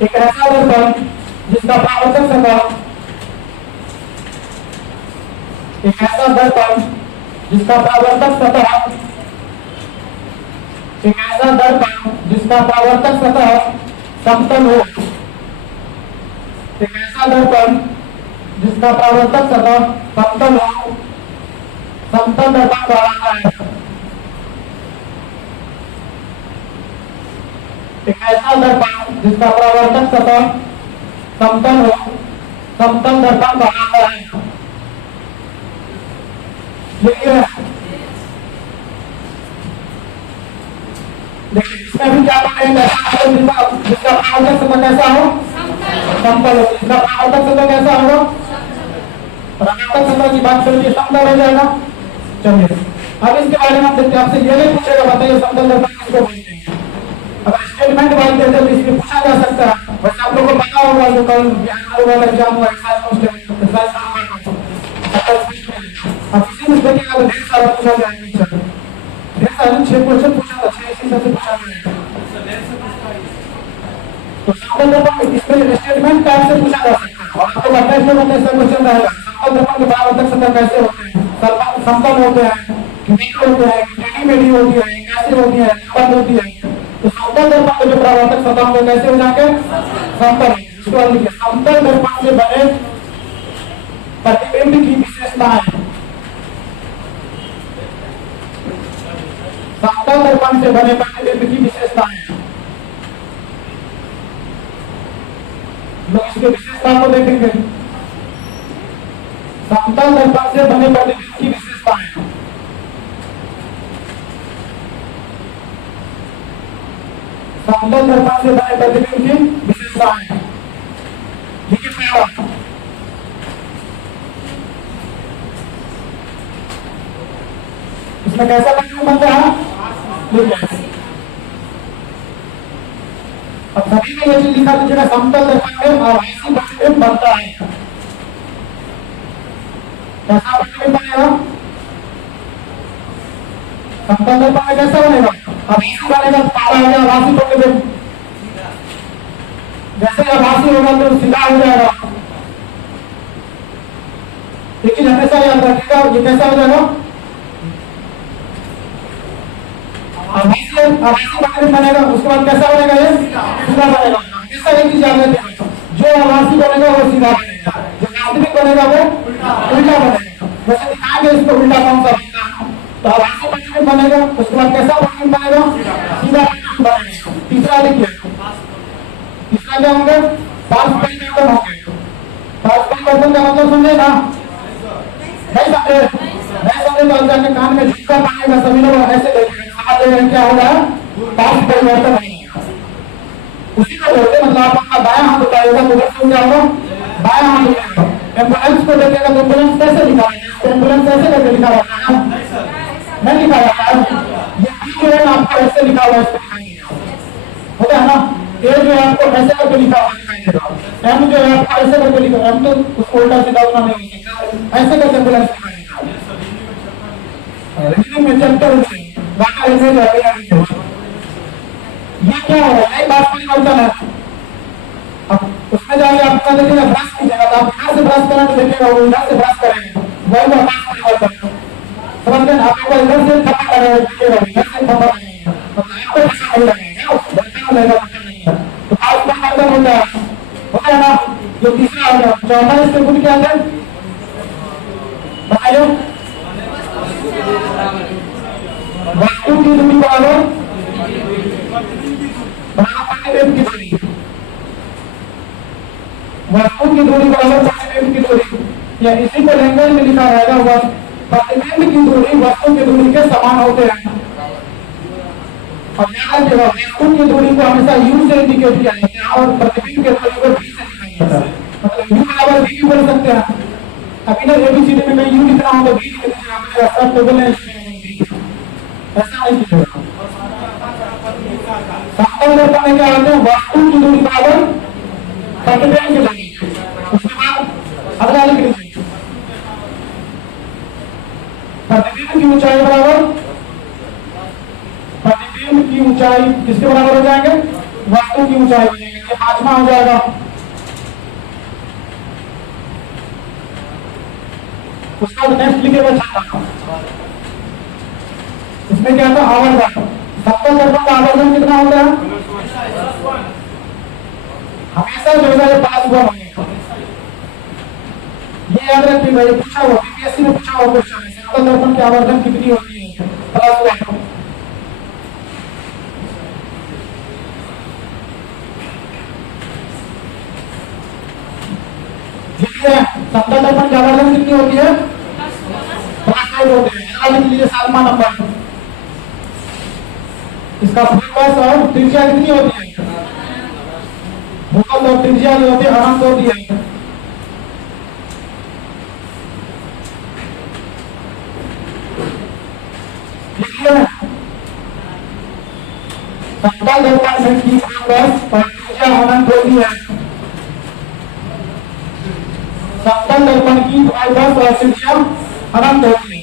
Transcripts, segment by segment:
एक ऐसा दर्पण जिसका परावर्तक सतह, एक ऐसा दर्पण जिसका परावर्तक सतह, एक ऐसा दर्पण जिसका परावर्तक सतह समतल हो, एक ऐसा दर्पण जिसका परावर्तक सतह समतल हो, समतल दर्पण कहलाता है। एक ऐसा दर्पण जिसका परावर्तक सतह समतल हो, समतल दर्पण कहलाता है। देखिए इसमें भी क्या पढ़ेंगे, जिसका परावर्तक सतह कैसा हो, समतल हो। इसका परावर्तक सतह कैसा होगा, ऋणात्मक सतह की बात करेंगे, समतल हो जाएगा। चलिए अब इसके बारे में हम देखते हैं, आपसे ये नहीं पूछेगा बताइए समतल दर्पण किसको बोलते हैं। अगर स्टेटमेंट बात करते हैं तो इसमें पूछा जा सकता है, वैसे आप लोगों को पता होगा जो कल बिहार वाला एग्जाम हुआ अब किसी में देखिएगा तो ढेर सारा पूछा जाएगा, ढेर सारे 6 क्वेश्चन पूछा था, 6 इसी से पूछा जाएगा। तो समतल दर्पण इसमें स्टेटमेंट टाइप से पूछा जा सकता है और आपको बताइए सब क्वेश्चन रहेगा। समतल दर्पण के परावर्तक सतह कैसे होते हैं, समतल होते हैं कि वीक होते हैं कि टेढ़ी मेढ़ी होती है, कैसे होती है, बंद होती है। तो समतल दर्पण के जो परावर्तक सतह होंगे कैसे हो जाएंगे, समतल। इसको लिखिए, समतल दर्पण से बने प्रतिबिंब की विशेषताएं, समतल दर्पण से बने प्रतिबिंब की विशेषताएं। लोग इसके विशेषता को देखेंगे, समतल दर्पण से बने प्रतिबिंब की विशेषताएं। समतल दर्पण से बने प्रतिबिंब की विशेषताएं। देखिए पहला, इसमें कैसा प्रतिबिंब बनता है, अब सभी में ये चीज लिखा दीजिएगा, समतल दर्पण में आभासी प्रतिबिंब बनता है। कैसा प्रतिबिंब बनेगा, समतल दर्पण में कैसा बनेगा, आभासी बनेगा। काला हो गया आभासी प्रतिबिंब, जैसे आभासी होगा तो सीधा हो जाएगा। एक चीज हमेशा याद रखिएगा, ये कैसा हो जाएगा, आभासी प्रतिबिंब बनेगा, उसके बाद कैसा बनेगा, ये सीधा बनेगा। हमेशा एक चीज याद रखिएगा, जो आभासी बनेगा वो सीधा बनेगा, जो वास्तविक बनेगा वो उल्टा बनेगा। वैसे दिखाएंगे इसको उल्टा कौन सा बनता है। तो आभासी प्रतिबिंब बनेगा, उसके बाद कैसा प्रतिबिंब बनेगा, सीधा प्रतिबिंब बनेगा। तीसरा लिखिए, तीसरा क्या होंगे, पार्श्व परिवर्तन होंगे। पार्श्व परिवर्तन का मतलब समझे ना, नहीं समझे, नहीं समझे तो जाके कान में झटका पाएगा, सभी लोग ऐसे देखेंगे क्या होगा, पार्श्व परिवर्तन होगा। उसी को बोलते मतलब आप अपना दायां हाथ उठाएगा तो उधर से क्या होगा, बायां हाथ उठाएगा। एम्बुलेंस को देखेगा तो एम्बुलेंस कैसे लिखा है, एम्बुलेंस ऐसे करके लिखा रहता है, नहीं लिखा रहता है। ये भी जो है आपको ऐसे लिखा हुआ है, होता है ना, ये जो है आपको ऐसे करके लिखा हुआ दिखाई देगा। एम जो है आपको ऐसे करके लिखा, एम तो उसको उल्टा सीधा उतना नहीं लिखा, ऐसे करके एम्बुलेंस लिखा है। रीजनिंग में चैप्टर में ये क्या हो रहा है, बात परिवर्तन है। अब उसमें जाके आपका देखिएगा ब्रश कीजिएगा तो आप इधर से ब्रश करेंगे तो देखिएगा वो इधर से ब्रश करेंगे, वही बात परिवर्तन समझ गए। आप एक बार इधर से थप्पड़ लगाएंगे देखिएगा इधर से थप्पड़ लगेगा, मतलब आपको ऐसा नहीं लगेगा, बर्तन लगेगा, बर्तन नहीं है। तो आज परिवर्तन होता है ना। जो तीसरा आ गया, चौथा इसके गुण क्या है बताइए, वस्तु की दूरी बराबर प्रतिबिंब की दूरी, वस्तु की दूरी बराबर प्रतिबिंब की दूरी, या इसी को लैंग्वेज में लिखा रहेगा, प्रतिबिंब की दूरी वस्तु की दूरी के समान होते हैं। और याद रखिएगा वस्तु की दूरी को हमेशा यू से इंडिकेट किया जाता है और प्रतिबिंब की दूरी को वी से दिखाया जाता है। मतलब यू बराबर वी भी बोल सकते हैं। अभी ना एबीसीडी में मैं यू लिख रहा हूं तो वी लिख दीजिएगा, सब तो बोलने ऐसा नहीं कीजिएगा। समतल दर्पण में क्या होता है, वस्तु की दूरी बराबर प्रतिबिंब की दूरी। उसके बाद अगला लिख लीजिए, प्रतिबिंब की ऊंचाई बराबर, प्रतिबिंब की ऊंचाई किसके बराबर हो जाएंगे, वस्तु की ऊंचाई हो जाएगी, ये 5वां हो जाएगा। उसका नेक्स्ट लिखेगा 6वां। इसमें क्या था, आवर्धन। समतल दर्पण का आवर्धन कितना होता है, हमेशा जो है +1 होगा। ये याद रखिए भाई, पूछा हुआ बीपीएससी में पूछा हुआ क्वेश्चन है, समतल दर्पण की आवर्धन कितनी होती है, +1। समतल दर्पण की आवर्धन कितनी होती है, +5 होते हैं। लिख लीजिए 7वां नंबर। इसका फोकस और त्रिज्या कितनी होती है, फोकस और त्रिज्या जो होती है अनंत होती है। लिखिए समतल दर्पण की फोकस और त्रिज्या अनंत होती है। समतल दर्पण की फोकस और त्रिज्या अनंत होती है।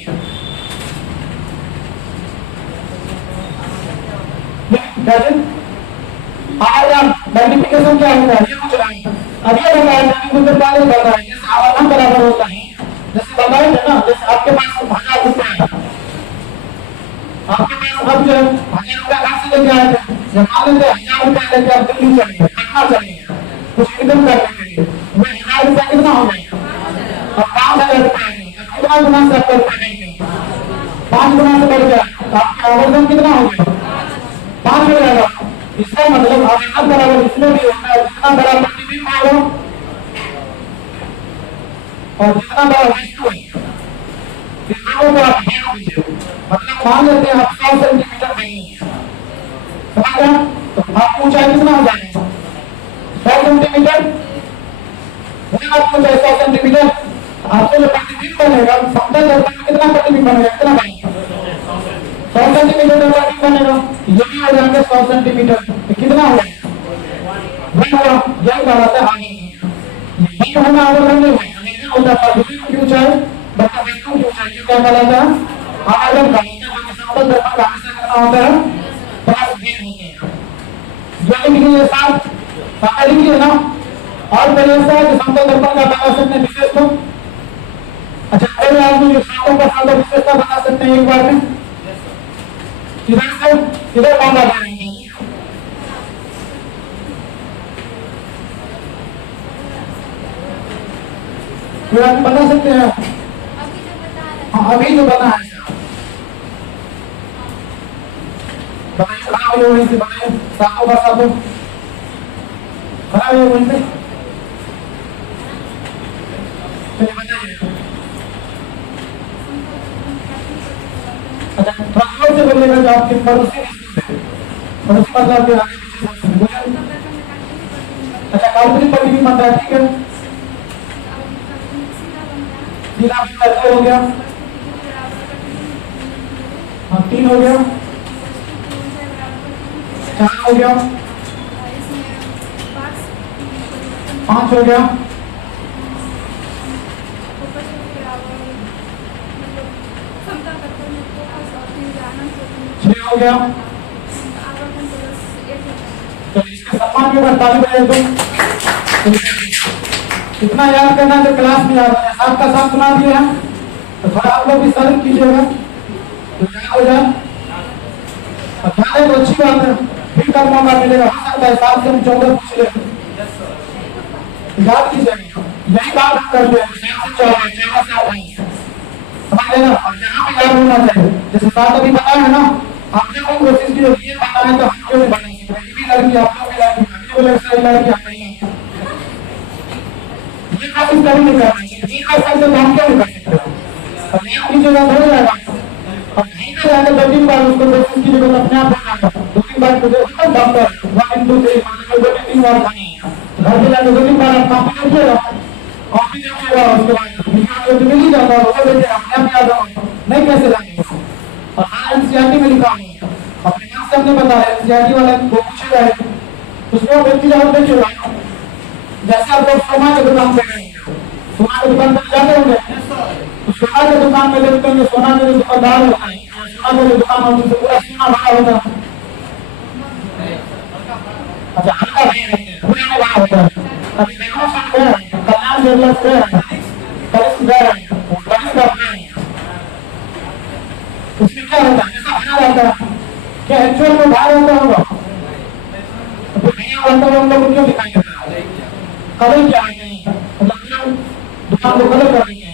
आवर्धन मल्टीप्लिकेशन क्या होता है, ये पूछ रहा है। अब ये बताया था कि कुछ पहले बताया, जैसे आवर्धन बराबर होता है, जैसे बताए थे ना, जैसे आपके पास 1000 रुपए है, आपके पास अब जो 1000 रुपए कहाँ से लेके आए थे, जब मान लेते 1000 रुपए लेके आप दिल्ली चले गए, पटना चले गए कुछ इनकम करने के लिए, वो 1000 रुपए कितना हो जाएगा, अब 5000 रुपए कितना गुना से आपका रुपए देंगे, 5 गुना से बढ़ गया, तो आपका आवर्धन कितना हो गया, 5 हो जाएगा। इसका मतलब आवर्धन बराबर इसमें भी होता है, जितना बड़ा प्रतिबिंब होगा और जितना बड़ा वस्तु है, इस दोनों को आप ध्यान दीजिए। मतलब मान लेते हैं आप 100 सेंटीमीटर नहीं है, समझ गए, तो आपकी ऊंचाई कितना हो जाएगा, 100 सेंटीमीटर, ऊंचाई 100 सेंटीमीटर। आपसे जो प्रतिबिंब बनेगा समतल दर्पण में कितना प्रतिबिंब बनेगा, कितना बनेगा, 100 सेंटीमीटर प्रतिबिंब बनेगा, ये भी हो जाएंगे 100 सेंटीमीटर, कितना हो जाएगा, यही बढ़ाता है आगे नहीं होना, आवर्धन नहीं होता, प्रतिबिंब की ऊंचाई बता वस्तु की ऊंचाई क्या कहलाता है, आवर्धन का समतल दर्पण का हमेशा कितना होता है, +1 होते हैं। ये लिख लीजिए साथ लिख लीजिए ना। और पहले ऐसा है कि समतल दर्पण का बता सकते हैं विशेषता। अच्छा पहले आदमी जो सातों का सातों विशेषता बता सकते हैं एक बार में, इधर से इधर कौन बता रहे हैं, बता सकते हैं, अभी जो बता है बताइए, खड़ा हुए वहीं से बताइए, सातों का सातों खड़ा हुए वहीं पे बताइए। अच्छा थोड़ा जोर से बोलिएगा, जो आपके पड़ोसी मतलब के आगे पीछे। अच्छा काल्पनिक प्रतिबिंब बनता है, ठीक है, सीधा हो गया, हाँ 3 हो गया, 4 हो गया, 5 हो गया, 6 हो गया। तो इसके सम्मान के ऊपर ताली बजाए तो इतना याद करना जो क्लास में याद है, साथ का साथ सुना दिया है, तो थोड़ा आप लोग भी सर्व कीजिएगा तो क्या हो जाए, और ध्यान तो अच्छी बात है, फिर कल मौका मिलेगा, हो सकता है 7 से 14 पूछ ले, याद कीजिएगा, यही बात हम करते हैं, 7 से 14 से 8 समझ लेना। और जहाँ पे याद होना चाहिए, जैसे बात अभी बताया है ना, आपने कोई कोशिश की होती है बताना है तो हम क्यों नहीं बनाएंगे, ये भी लड़की आप लोग भी लड़की, अभी बोले सही लड़की आप नहीं, ये कोशिश कभी नहीं करना चाहिए, ये कर सकते तो हम क्यों नहीं कर सकते, और नहीं कीजिएगा तो हो जाएगा, और नहीं कर जाएगा 2-3 बार उसको कोशिश कीजिएगा तो अपने आप हो जाएगा, 2-3 बार डॉक्टर 1 2 3 मतलब 2-3 बार घर पे जाकर 2-3 बार आप कॉपी देखिएगा, कॉपी देखिएगा, उसके बाद तो मिल ही जाता है, वो देखिए अपने आप याद होगा, नहीं कैसे जाएंगे। और हाँ एनसीईआरटी में लिखा हुआ है, अपने पास सबने बताया एनसीईआरटी वाला को पूछेगा उसको व्यक्ति जवाब देखिएगा, जैसे आप लोग सोना की दुकान पे गए, सोना की दुकान पर जाते होंगे, तो सोना की दुकान में देखते होंगे, सोना के जो दुकानदार होता है, सोना की जो दुकान होती है पूरा सोना भरा होता है, अच्छा हल्का नहीं होता है। अभी देखो सब है कल्याण डेवलप है कलिस गए कलिस करते उसमें क्या होता है जैसा बना रहता है क्या एक्चुअल में बाहर होता होगा तो नहीं होता है उन लोगों को क्यों दिखाई देता है कलर क्या है मतलब दुकान को कलर कर देंगे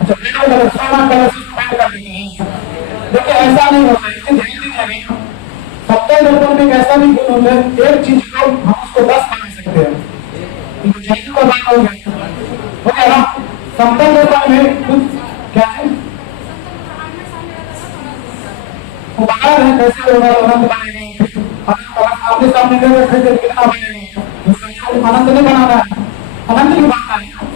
अच्छा रेड कलर सोना कलर से पेंट कर देंगे देखिए ऐसा नहीं होता इससे ध्यान दीजिए नहीं सत्य दर्पण में एक ऐसा भी गुण होता है एक चीज को हम उसको 10 बना सकते हैं तो जैसे को बात हो गया ना सत्य दर्पण में कुछ क्या है वो बना रहे कैसे होगा अनंत बनेंगे आपने सामने रखे थे कितना बनेंगे अनंत नहीं बनाना है अनंत ही बनना है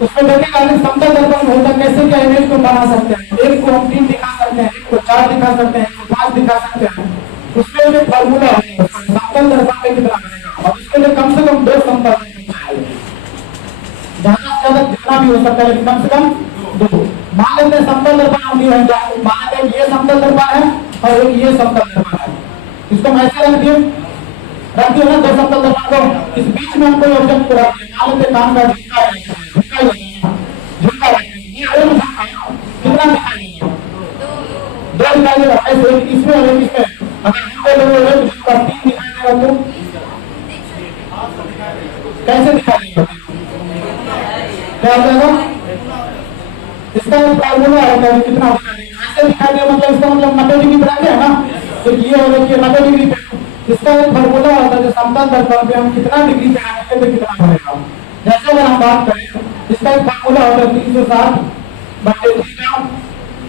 उसमें देखेगा समतल दर्पण में होता कैसे क्या इमेज को बना सकते हैं एक को हम 3 दिखा सकते हैं एक को 4 दिखा सकते हैं एक को 5 दिखा सकते हैं उसमें एक फार्मूला है समतल दर्पण में कितना बनेगा और उसके लिए कम से कम 2 समतल दर्पण चाहिए ज्यादा से ज्यादा जितना भी हो सकता है लेकिन कम से कम 2 मान लेते हैं समतल दर्पण हम लिए हैं मान लेते हैं ये समतल दर्पण है और एक ये समतल दर्पण है इसको हम ऐसे रख दिए ना 2 समतल दर्पण को इस बीच में हम कोई ऑब्जेक्ट को रख दिए मान लेते कान का झुमका है झुमका ये और कितना दिखाई देगा 2 दिखाई देगा ऐसे एक इसमें और एक इसमें अगर हमको लोगों ने झुमका 3 दिखाई देगा तो कैसे दिखाई देगा क्या हो जाएगा इसका एक फार्मूला होता है कितना दिखाई देगा ऐसे दिखाई देगा मतलब इसका मतलब 90 डिग्री पर आ गया ना तो ये हो देखिए 90 डिग्री पे इसका एक फार्मूला होता है जो समतल दर्पण पे हम कितना डिग्री पे आएंगे तो कितना बनेगा जैसे अगर हम बात करें इसका एक फार्मूला होता है 360 बटे थीटा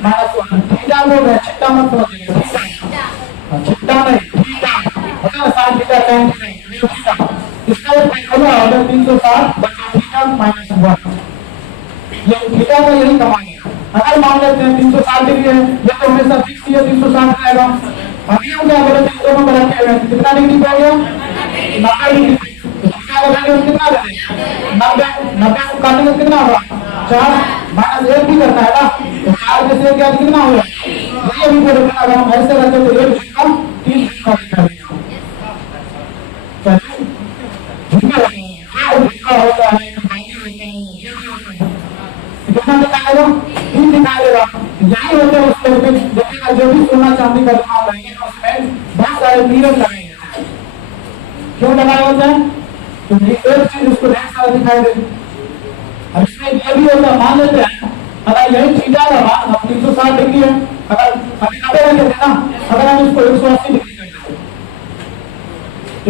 माइनस 1 थीटा बोल रहे हैं छिट्टा मत समझिए छिट्टा नहीं थीटा होता है 60 थीटा tan थीटा इसका एक फार्मूला होता है 360 बटे थीटा माइनस 1 ये थीटा का यही कमाएंगे अगर मान लेते हैं 360 डिग्री है ये तो हमेशा फिक्स ही है 360 रहेगा अभी हम क्या बोले थे दोनों को रखे हुए कितना डिग्री पे हो गया 90 डिग्री थीटा का वैल्यू कितना देंगे 90 को काटेंगे कितना होगा 4 माइनस 1 भी करना है ना तो 4 में से क्या कितना होगा ये भी बोले अगर हम ऐसे रखें तो 1 झुका 3 झुका दिखा देगा झुका झुका होता है कितना दिखाएगा 3 दिखाएगा यही होते हैं उसके ऊपर देखिएगा जो भी सोना चांदी का दुकान रहेंगे उसमें बहुत सारे मिरर लगाए जाते हैं क्यों लगाए होते हैं क्योंकि एक चीज उसको ढेर सारा दिखाई दे अब इसमें ये भी होता है मान लेते हैं अगर यही थीटा का मान 360 डिग्री है अगर अभी 90 रख देते ना अगर हम इसको 180 डिग्री कर देते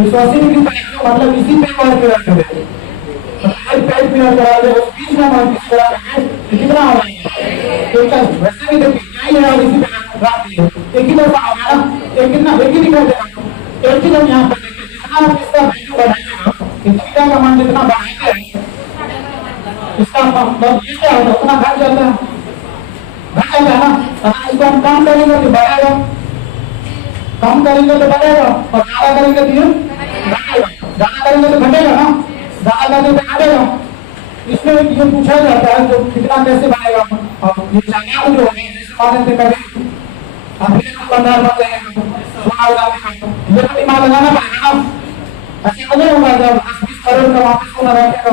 180 डिग्री का मतलब इसी पे और पे रख देते एक पेज पे करा दे उस बीच में हम किस तरह रखेंगे कितना हो जाएगा तो वैसे भी देखिए यही है और इसी पे रख दिए एक ही दफा आ गया ना एक कितना एक ही दिखाई देगा एक चीज हम यहाँ पर देखिए जितना आप इसका वैल्यू बढ़ाइएगा थीटा का मान जितना बढ़ाएंगे इसका मतलब ये क्या होगा उतना घट जाता है ना अगर इसको हम कम करेंगे तो बढ़ेगा कम करेंगे तो बढ़ेगा और ज्यादा करेंगे तो घटेगा ज्यादा करेंगे तो घटेगा ना ज्यादा करने पे घटेगा इसमें ये पूछा जाता है तो कितना कैसे बनेगा और ये चांगाल जो है जैसे मान लेते कभी अभी दुकानदार बन जाएंगे सोना लगाने ये तो दिमाग लगाना पड़ेगा ना ऐसे नहीं होगा जब 10-20 करोड़ का वापस सोना रखेगा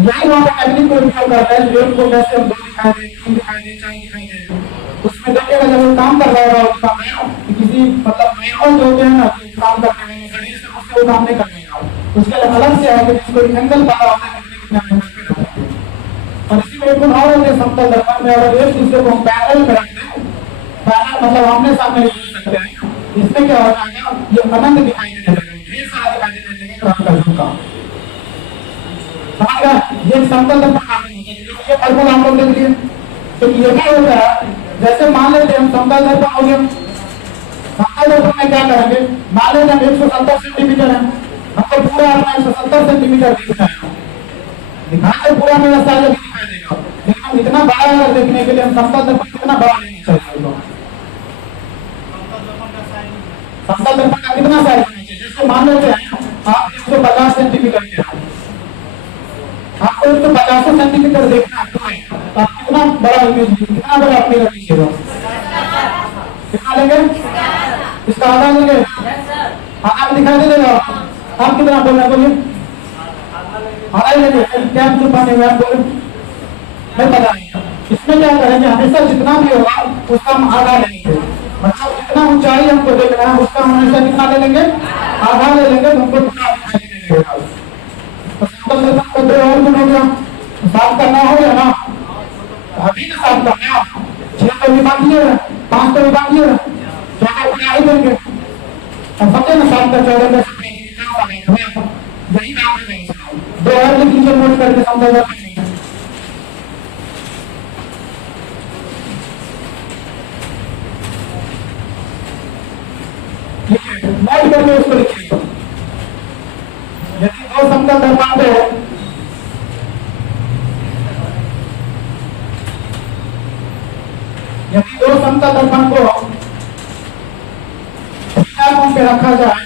यही वहाँ पे टेक्निक को उपयोग करता है जो को कैसे हम 2 दिखाई दे 3 दिखाई दे 4 दिखाई दे उसमें देखिएगा जब वो काम कर रहा होगा उसका मैं किसी मतलब मैनुअल जो होते हैं ना काम करने में गणित से उससे वो काम नहीं करने उसके लिए अलग से है कि जिसको एंगल पता होता है कितने एंगल पे रखते हैं और इसी में एक और होते हैं समतल दर्पण में अगर एक दूसरे को हम पैरेलल में रखते हैं पैरेलल मतलब आमने सामने देख सकते हैं इसमें क्या होता है ये अनंत दिखाई देने लगेगा ढेर सारा दिखाई देने लगेगा आपका झुमका समझ गया ये समतल दर्पण काम नहीं है ये फार्मूला हम लोग देख लिए तो ये भी होता है जैसे मान लेते हैं हम समतल दर्पण हो गया समतल दर्पण में क्या करेंगे मान लेते हम 170 सेंटीमीटर है हमको पूरा अपना 170 सेंटीमीटर दिखता है दिखाने पूरा मेरा साइज अभी दिखाई देगा लेकिन हम इतना बड़ा अगर देखने के लिए हम समतल दर्पण कितना बड़ा लेना चाहिए समतल दर्पण का कितना साइज होना चाहिए जैसे मान लेते हैं आप 150 सेंटीमीटर के आपको 150 सेंटीमीटर देखना है तो आप कितना बड़ा इमेज कितना बड़ा अपने लीजिएगा कितना लेंगे इसका आधा लेंगे, आधा दिखाई दे देगा। आप कितना बोलना बोलिए, आधा ही लेंगे। क्या चुप पाने में आप बोले नहीं पता नहीं। इसमें क्या करेंगे, हमेशा जितना भी होगा उसका हम आधा लेंगे। मतलब जितना ऊंचाई हमको देखना है उसका हम हमेशा कितना ले लेंगे, आधा ले लेंगे। तो हमको कितना दिखाई देगा। तो सिंपल दर्पण का 2 और गुण हो गया, साफ करना हो गया ना। अभी तो साफ करना, 6 तो भी बाकी है, 5 तो भी बाकी है, 14 उठा ही देंगे। और पता ना 7 का 14 का यही काम है। 2 और लिख लीजिए नोट करके समझा। नोट करके उसको लिखिए। यदि 2 समतल दर्पण को थीटा कोण पे रखा जाए,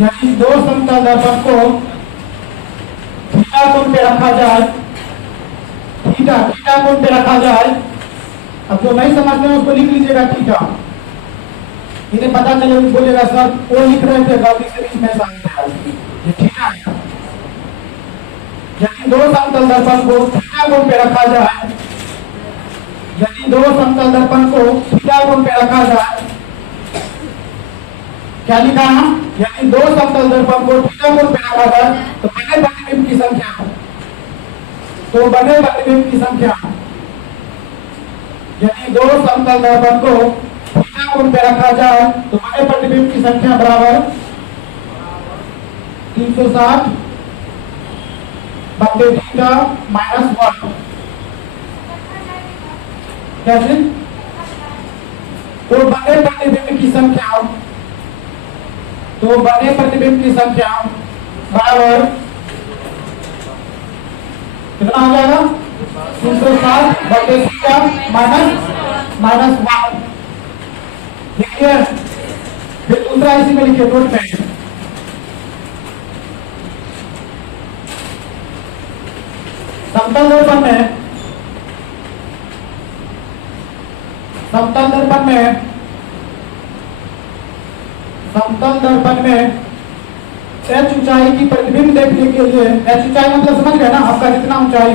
यदि 2 समतल दर्पण को थीटा कोण पे रखा जाए, थीटा कोण पे रखा जाए। अब जो नहीं समझते हैं उसको लिख लीजिएगा थीटा। इन्हें पता चले बोलेगा सर वो लिख रहे थे गलती से बीच में ये थीटा है। यदि 2 समतल दर्पण को थीटा कोण पे रखा जाए, यदि 2 समतल दर्पण को थीटा कोण पे रखा जाए, क्या लिखा है, यदि 2 समतल दर्पण को थीटा कोण पे रखा जाए तो बने प्रतिबिंब की संख्या, तो बने प्रतिबिंब की संख्या, यदि 2 समतल दर्पण को थीटा कोण पे रखा जाए तो बने प्रतिबिंब की संख्या बराबर 360 बटे थीटा माइनस 1। कैसे, तो बने प्रतिबिंब की संख्या, तो बने प्रतिबिंब की संख्या बराबर कितना हो जाएगा, 360 बटे थीटा माइनस 1। लिखिए, फिर दूसरा इसी में लिखिए नोट में। समतल दर्पण में, समतल दर्पण में, समतल दर्पण में h ऊंचाई की प्रतिबिंब देखने के लिए, h ऊंचाई मतलब समझ गए ना, आपका जितना ऊंचाई,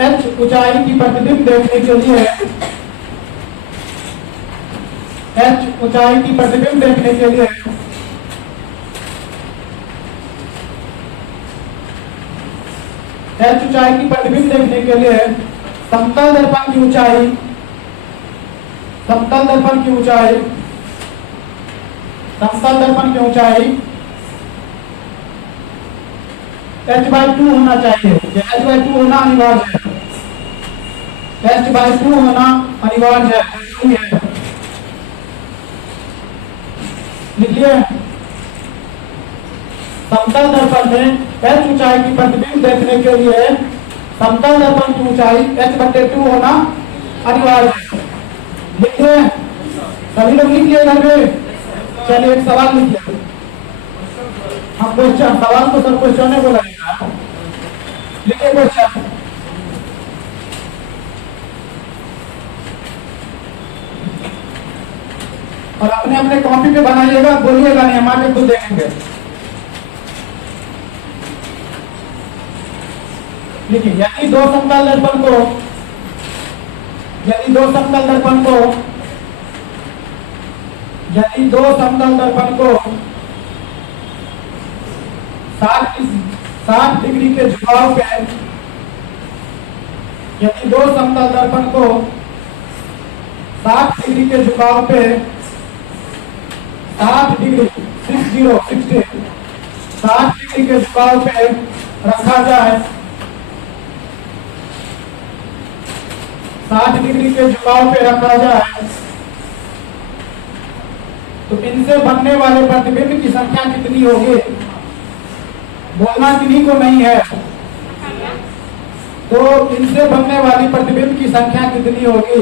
h ऊंचाई की प्रतिबिंब देखने के लिए, h ऊंचाई की प्रतिबिंब देखने के लिए h ऊंचाई की प्रतिबिंब देखने के लिए समतल दर्पण की ऊंचाई, समतल दर्पण की ऊंचाई, समतल दर्पण की ऊंचाई h/2 होना चाहिए। h/2 होना अनिवार्य है, h/2 होना अनिवार्य है। लिखिए, समतल दर्पण में h ऊंचाई की प्रतिबिंब देखने के लिए समतल दर्पण की ऊंचाई h/2 होना अनिवार्य है। लिखिए, सभी लोग लिख लिए घर में। चलिए एक सवाल लिखिए, हम क्वेश्चन, सवाल को सर क्वेश्चन है बोला, लिखिए क्वेश्चन। और अपने अपने कॉपी पे बनाइएगा, बोलिएगा नहीं, हम आगे खुद देखेंगे। लिखिए, यदि 2 समतल दर्पण को, यदि 2 समतल दर्पण को, यदि 2 समतल दर्पण को 60 डिग्री के झुकाव पे, यदि 2 समतल दर्पण को 60 डिग्री के झुकाव पे, 60 डिग्री 60 डिग्री के झुकाव पे रखा जाए, 60 डिग्री के झुकाव पे रखा जाए, तो इनसे बनने वाले प्रतिबिंब की संख्या कितनी होगी। बोलना किन्हीं को नहीं है, तो इनसे बनने वाली प्रतिबिंब की संख्या कितनी होगी।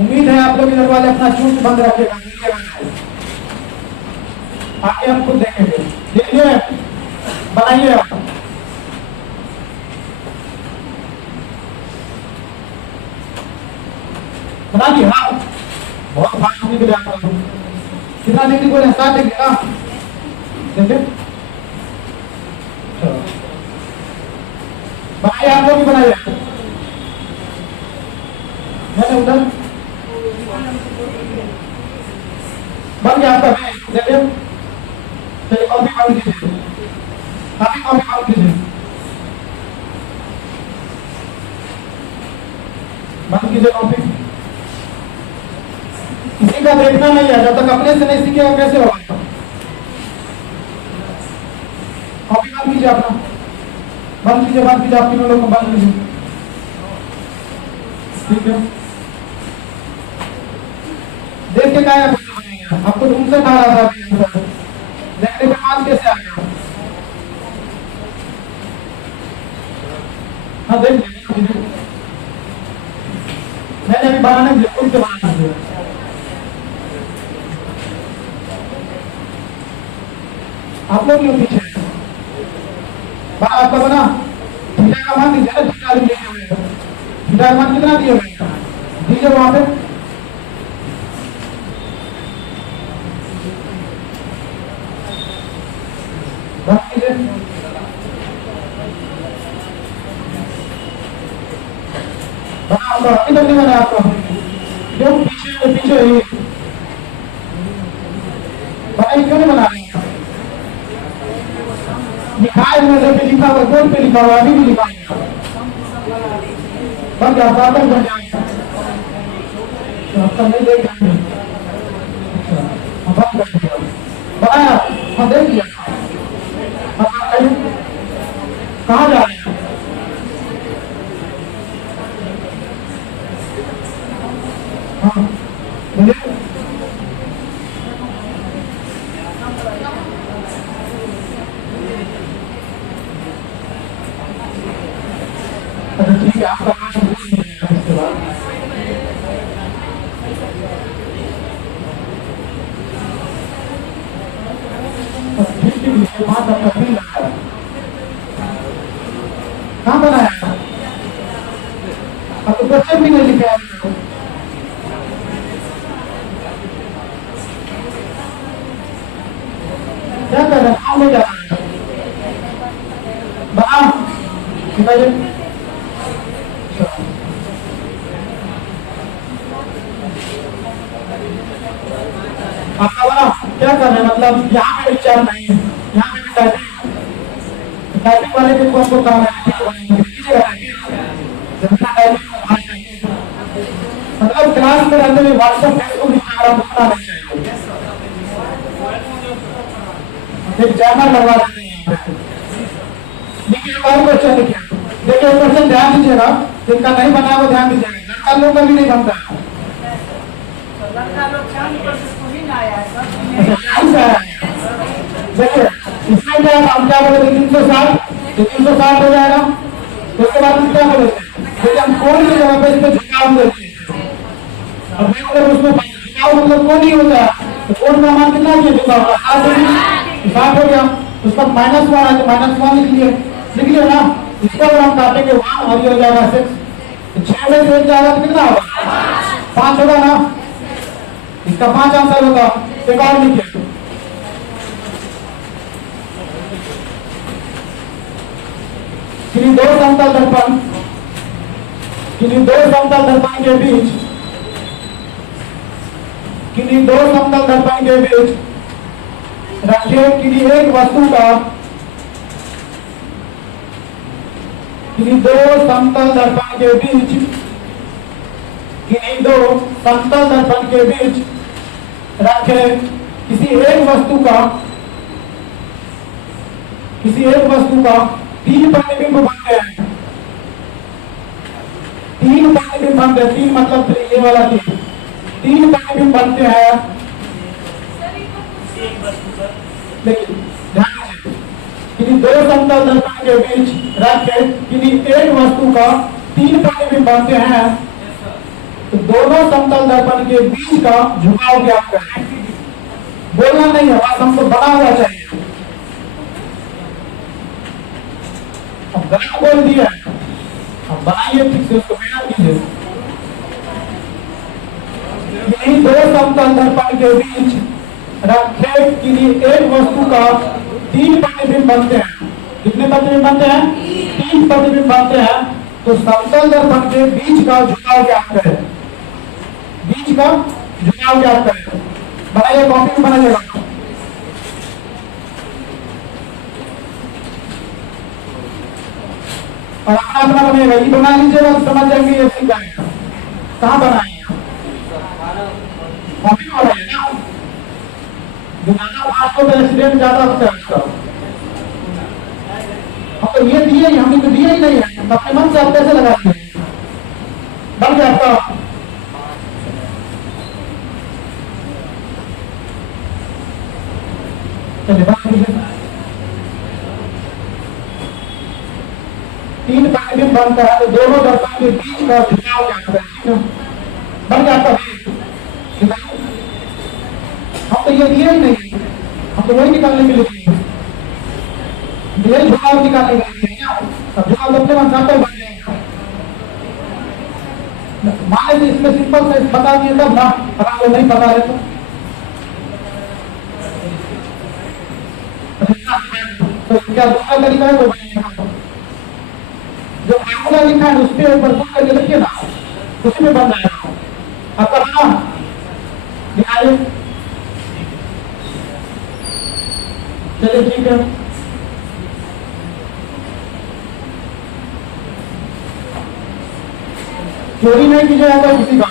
उम्मीद है आप लोग इधर वाले अपना चूक बंद रखेगा, आगे हम खुद देखेंगे। देखिए, बनाइए, बना दिया, बहुत फास्ट डिग्री के लिए आपका कितना डिग्री बोले 60 डिग्री ना देखिए बनाइए आप लोग भी बनाइए मैंने उधर बन गया आपका देखिए चलिए कॉपी बंद कीजिए कॉपी बंद कीजिए बंद कीजिए कॉपी किसी का देखना नहीं है जब तक अपने से नहीं सीखेगा कैसे होगा कॉपी बंद कीजिए अपना बंद कीजिए आप तीनों लोग को बंद कीजिए ठीक है देख के क्या बनेंगे आपको रूम से कहा रहा था देखने के बाद कैसे आ गया हाँ देख लीजिए मैंने अभी बनाना बिल्कुल से बना दीजिए आप लोग क्यों पीछे आपका बना थीटा का मान दीजिए ना थीटा लिखे हुए थीटा का मान कितना दिए हुए दीजिए वहां पे अभी तक नहीं बना आपको क्यों पीछे ही बनाई क्यों नहीं बना रही लिखाए हुए पे लिखा हुआ बोर्ड पे लिखा हुआ अभी भी लिखा है बन गया बन जाएगा आपका नहीं देख बंद कर दिया बनाया हाँ देख लिया कहाँ जा रहे हैं हाँ मुझे अच्छा ठीक है आपका इसके बाद ठीक बात आपका फिर लगा कहाँ बनाया अब तो क्वेश्चन भी नहीं लिखा है क्या कर रहे हैं कहाँ ले जा रहे हैं बना बताइए आपका बना क्या कर रहे हैं मतलब यहाँ पे विचार नहीं है यहाँ पे भी टाइपिंग वाले के कौन को काम है मतलब क्लास में रहते हुए व्हाट्सएप फेसबुक इंस्टाग्राम उतना नहीं चाहिए एक जैमर लगवा देते हैं देखिए और क्वेश्चन देखिए देखिए क्वेश्चन ध्यान दीजिएगा जिनका नहीं बना वो ध्यान दीजिएगा लड़का लोग का भी नहीं बनता है देखिए इसमें क्या हम क्या बोले 360 हो जाएगा उसके बाद हम क्या बोले देखिए हम कोण की जगह पे इस पे झुकाव देते हैं अब देखो उसमें झुकाव मतलब कोण ही होता है तो कोण का मान कितना चाहिए झुकाव का 60 हो गया उसका -1 लिख लिया ना इसको अगर हम काटेंगे 1 और ये हो जाएगा 6 6 में से 1 जाएगा तो कितना होगा 5 होगा ना इसका 5 आंसर होगा एक और लिखिए किन्हीं दो समतल दर्पण के बीच रखिए किन्हीं एक वस्तु का किन्हीं दो समतल दर्पण के बीच रखे किसी एक वस्तु का 3 प्रतिबिंब बनते हैं 3 प्रतिबिंब बनते हैं 3 मतलब ये वाला 3 प्रतिबिंब बनते हैं लेकिन ध्यान दीजिए किन्हीं दो समतल दर्पण के बीच रखे किन्हीं एक वस्तु का 3 प्रतिबिंब बनते हैं तो दोनों समतल दर्पण के बीच का झुकाव ज्ञात करें बोलना नहीं है बात हमको बना हुआ चाहिए अब गलत बोल दिया अब बनाइए ठीक से उसको मेहनत कीजिए यही दो समतल दर्पण के बीच रखे किसी एक वस्तु का 3 प्रतिबिंब बनते हैं। कितने प्रतिबिंब बनते हैं? 3 प्रतिबिंब बनते हैं। तो समतल दर्पण के बीच का झुकाव ज्ञात करें। बीच का झुकाव ज्ञात करें। बनाइए, कॉपी में बनाइएगा। और अपना बनेगा, ये बना लीजिएगा तो समझ जाएंगे ये सीख जाएगा। कहाँ बनाएंगे? कॉपी में बनाइए ना। जो ज्यादा फास्ट होता है एक्सीडेंट ज्यादा होता है उसका। तो ये दिए ही, हमने तो दिया ही नहीं है, अपने मन से आप कैसे लगा दिए? बन गया आपका। चलिए बात कीजिए। 3 प्रतिबिंब बनता है तो दोनों दर्पण के बीच का झुकाव क्या होता है? बन गया आपका। हम तो ये दिए ही नहीं, हम तो वही निकालने के लिए दिए, यही झुकाव निकालने के लिए दिए। अब झुकाव अपने मन से बन जाएगा। मान लीजिए इसमें सिंपल से बता दिए तब ना, अगर आपको नहीं पता है तो क्या दूसरा तरीका है वो बनेगा। जो फॉर्मूला लिखा है उस पर ऊपर पुट करके लिखिए ना, उसी में बन जाएगा आपका। बना दिखाइए। चलिए ठीक है। चोरी नहीं कीजिएगा तो किसी का।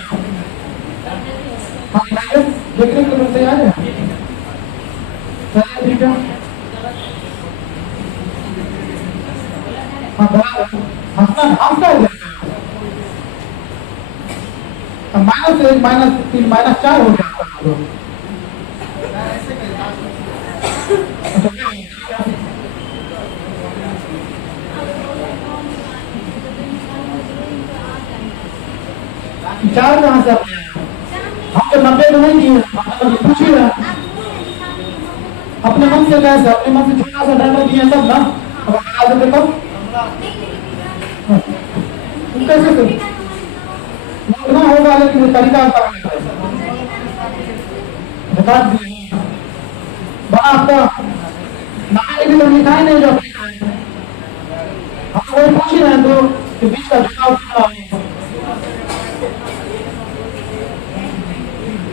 हाँ दिखाइए, देखने के लिए तैयार है। चलिए ठीक है। हाँ बराबर, हंसना हंसता है। -1 -3 -4 हो गया आपका। चार कहाँ से अपने हम तो 90 तो नहीं दिए, पूछिए अपने मन से कैसे, अपने मन से छोटा सा ड्राइवर दिए तब ना, अब बना देते तब कैसे उतना होगा, लेकिन वो तरीका बता दिए। बड़ा आपका नाम भी तो लिखा ही नहीं जो हम वही पूछ ही रहे हैं तो बीच का झुकाव कितना है,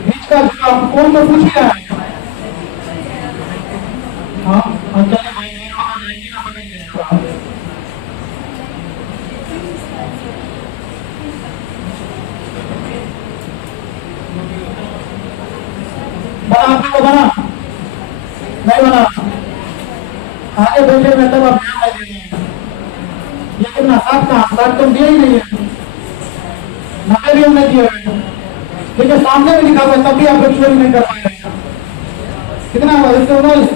बीच का झुकाव कौन तो पूछ ही रहा है। हाँ चले भाई बना आपको बना नहीं बना आगे बैठे में तब आप ध्यान देंगे। ये कितना 7 का 7 तो दिया ही नहीं है, 90 भी हमने दिए हैं, लेकिन सामने में लिखा हुआ तब भी आप लोग चोरी नहीं कर पाए। कितना हुआ? 119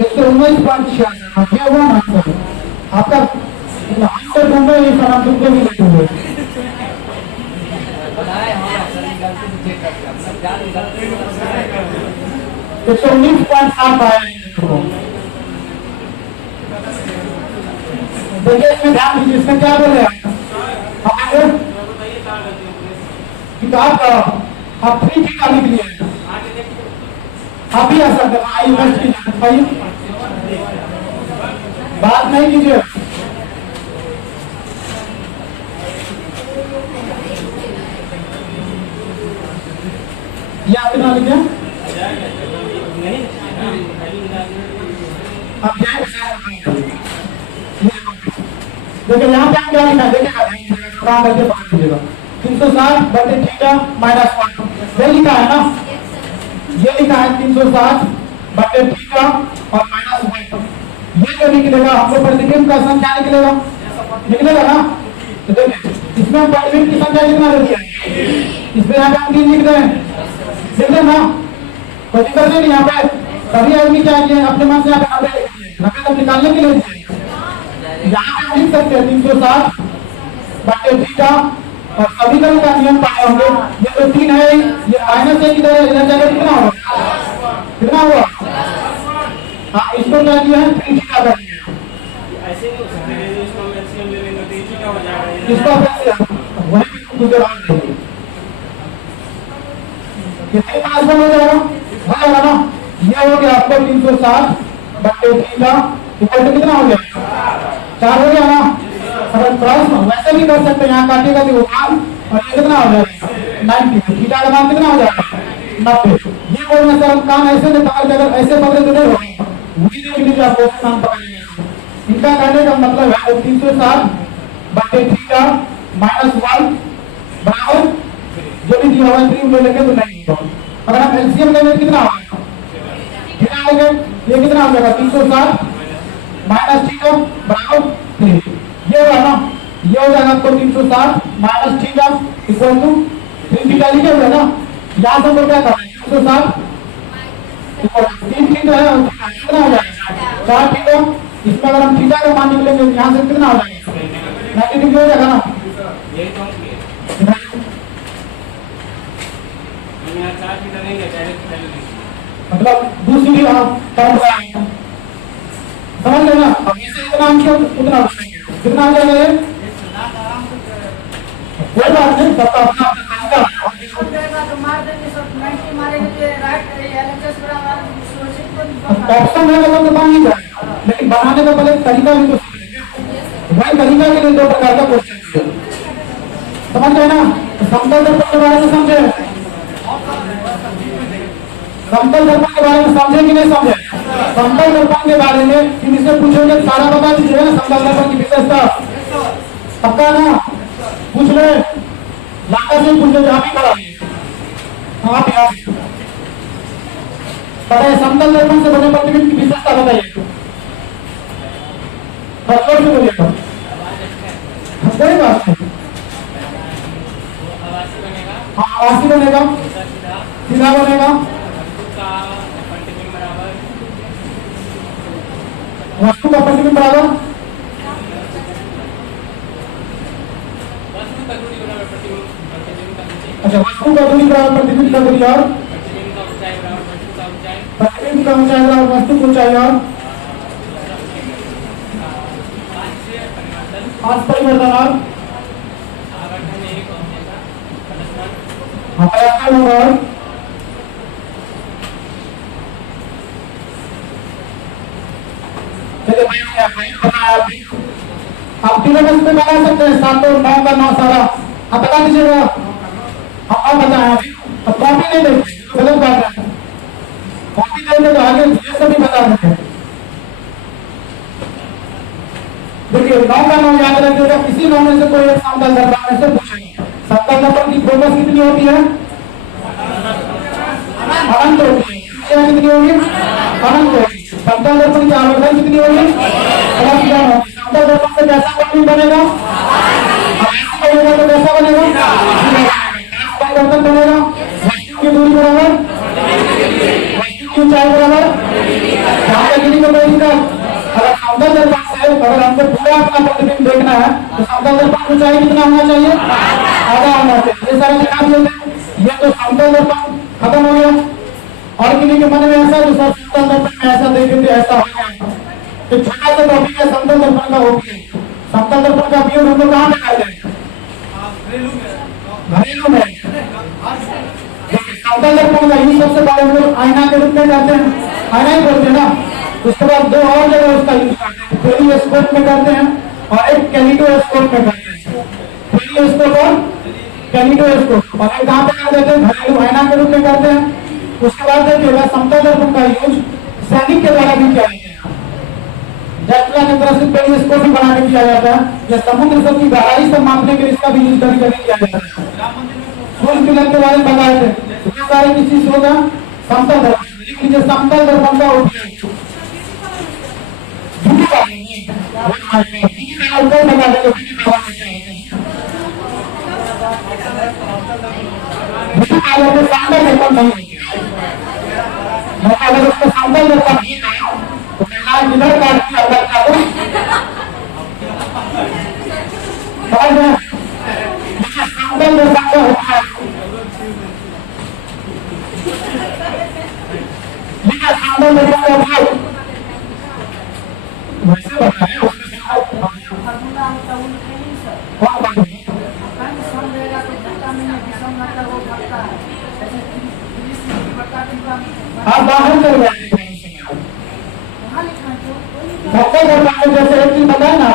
119.66 क्या हुआ ना आपका आंसर ढूंढे ये सारा तुमको भी नहीं ढूंढे। 119.7 आया देखिए, इसमें ध्यान दीजिए। इसमें क्या बोले आप 3 थीटा लिख लिए, आप भी आ सकते हैं। बात नहीं कीजिए। ये आपके नाम लिखे आप देखिए यहाँ पे क्या लिखा है, देखिएगा करके पकड़ लीजिएगा। 360/θ - 1 ये लिखा है ना, ये लिखा है 360/θ और -1। ये जो निकलेगा हमको प्रतिबिंब का संख्या निकलेगा, निकलेगा ना। तो देखिए इसमें हम प्रतिबिंब की संख्या कितना दे दिया है, इसमें यहाँ पे हम 3 लिख रहे हैं, देख लें ना, कोई दिक्कत नहीं। यहाँ पे सभी आदमी क्या किए अपने मन से यहाँ पे 90 तक निकालने के लिए दिए। यहाँ पे हम लिख सकते हैं 360/θ और सभी का नियम पाए होंगे। ये तो 3 है, ये -1 की तरह इधर जाकर कितना होगा, कितना हुआ? हाँ इसको क्या किया है 3 थीटा कर दिया। इसको वही तुझे बात नहीं ये 3 हो जाएगा ना। ये हो गया आपको 360/3 का इक्वल टू कितना हो गया 4 हो गया ना। अगर क्रॉस वैसे भी कर सकते हैं, यहाँ काटिएगा तो 1 और ये कितना हो जाएगा 90। थीटा का मान कितना हो जाएगा 90। ये बोलना सर हम काम ऐसे नहीं पकड़ के, अगर ऐसे पकड़े तो नहीं होगा, मुझे के लिए आप काम पकड़ेंगे। इनका करने का मतलब है 360/3 का -1 बराबर जो भी दिया हुआ 3 ले लेंगे तो नहीं होगा। अगर हम एलसीएम लेंगे कितना होगा, कितना हो गया, ये कितना हो जाएगा 360 - थीटा बराबर 3। ये होगा ना, ये हो जाएगा आपको 360 - थीटा इक्वल टू 3 थीटा लिखे हुए ना। यहाँ से तो क्या करना है 360 3 थीटा है और कितना हो जाएगा 4 थीटा। इसमें अगर हम थीटा का मान निकलेंगे यहाँ से कितना हो जाएगा 90 डिग्री हो जाएगा ना। मतलब दूसरी टर्म समझ लेना। अब इसे इतना उतना कितना हो जाएगा ये, कोई बात नहीं, सबका अपना अपना ऑप्शन है तो बन ही जाएगा, लेकिन बनाने का पहले तरीका भी तो सीखेंगे। वही तरीका के लिए 2 प्रकार का क्वेश्चन समझ गए ना। समतल दर्पण के बारे में समझे, समतल दर्पण के बारे में समझे कि नहीं समझे। समतल दर्पण के बारे में किसी से पूछोगे सारा बता दीजिएगा ना, समतल दर्पण की विशेषता पक्का ना, पूछ ले लाका से पूछ ले, जहाँ भी खड़ा हाँ पता समतल दर्पण से बने प्रतिबिंब की विशेषता बताइए, जोर से बोलिएगा। कोई बात नहीं, हाँ आवासी बनेगा, सीधा बनेगा, वस्तु का प्रतिबिंब बराबर अच्छा वस्तु का दूरी बराबर प्रतिबिंब का दूरी और प्रतिबिंब का ऊंचाई बराबर वस्तु की ऊंचाई और पांच परिवर्तन और और आप किलोमीटर में बना सकते हैं 7 और 9 का 9 सारा आप बता दीजिएगा। आप बताएं अभी, अब कॉपी नहीं देंगे गलत बात है, कॉपी देंगे तो आगे ये सभी बता देते हैं। देखिए 9 का 9 याद रखिएगा, इसी 9 में से कोई एक समतल दर्पण में से पूछेंगे। समतल दर्पण की फोकस कितनी होती है, अनंत होती है, कितनी होगी अनंत होगी। समतल दर्पण की आवर्धन कितनी होगी, समतल दर्पण से कैसा प्रतिबिंब बनेगा, तो कैसा बनेगा परिवर्तन बनेगा, वस्तु की दूरी बराबर वस्तु की ऊंचाई बराबर गिरी को कोई दिक्कत। अगर समतल दर्पण से अगर हमको पूरा अपना प्रतिबिंब देखना है तो समतल दर्पण की ऊंचाई कितना होना चाहिए, आधा होना चाहिए। ये सारे दिखा दिए, ये तो समतल दर्पण खत्म हो गया। और किसी के मन में ऐसा जो सर समतल दर्पण में ऐसा देखे थे ऐसा हो गया, तो छोटा सा टॉपिक है समतल दर्पण का ओपीएम। समतल दर्पण का उपयोग हम लोग कहाँ पे करते हैं, घरेलू में। समतल दर्पण का यूज सबसे पहले हम लोग आईना के रूप में करते हैं, आईना ही बोलते हैं ना। उसके बाद 2 और जगह उसका यूज करते हैं, पेरिस्कोप में करते हैं और एक कैलिडोस्कोप में करते हैं। पेरिस्कोप और कैलिडोस्कोप और कहाँ पे कर देते हैं, घरेलू आईना के रूप में करते हैं। उसके बाद देखिएगा समतल दर्पण का यूज सैनिक के द्वारा भी किया जाता है, जैसे की तरह से पेरिस्कोप भी बना के किया जाता है, या समुद्र सब की गहराई से मापने के लिए इसका भी यूज कभी किया जाता है। सूर्य किरण के बारे में बताए थे, ये सारे किस चीज होगा समतल दर्पण। लिख लीजिए समतल दर्पण का उपयोग समतल दर्पण नहीं, अगर उसको समतल दर्पण नहीं है तो मैं इधर काट के अलग काटूं, समझ रहे हैं। समतल दर्पण का होता है, समतल दर्पण का उपयोग वैसे बताए आप बाहर चल गए सबसे दरबार जैसे एक चीज बताए ना,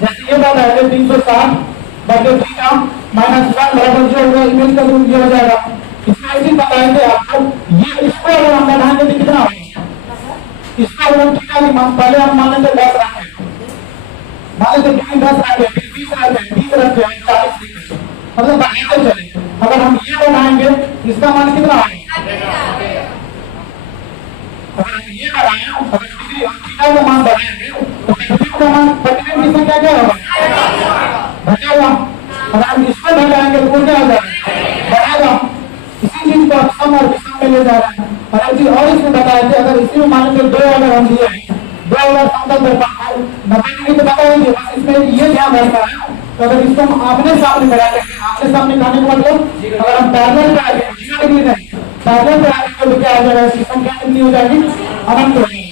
जैसे ये बात है 360 बटे थीटा माइनस 1 बराबर जो होगा इमेज का रूप ये हो जाएगा। इसमें ऐसी बताए थे आपको, ये इसको अगर हम बढ़ाएंगे तो कितना होगा, इसका अगर थीटा की मान पहले हम मान लेते 10 रखें, मान लेते 10 रखें, फिर 20 रखें, 30 रखें, 40 रखें, मतलब बढ़ाते चले। अगर हम ये बढ़ाएंगे इसका मान कितना आएगा, अगर हम ये बढ़ाएं, अगर डिग्री हम थीटा का मान बढ़ाएंगे तो प्रतिबिंब का मान प्रतिबिंब की संख्या क्या होगा, घटेगा। अगर हम इसको घटाएंगे तो क्या हो जाएगा, बढ़ेगा। इसी चीज को सम और विषम में ले जा रहे हैं। और एक चीज और इसमें बताए थे, अगर इसी में मान लीजिए 2 अगर हम दिए 2 अगर समतल दर्पण 90 डिग्री तो बताएंगे, बस इसमें ये ध्यान रखना है। तो अगर इसको हम आमने सामने बढ़ा देंगे, आमने सामने करने का मतलब अगर हम पैरेलल पे आएंगे 0 डिग्री नहीं, पैरेलल पे आएंगे तो क्या हो जाएगा, इसकी संख्या कितनी हो जाएगी, अनंत हो जाएगी।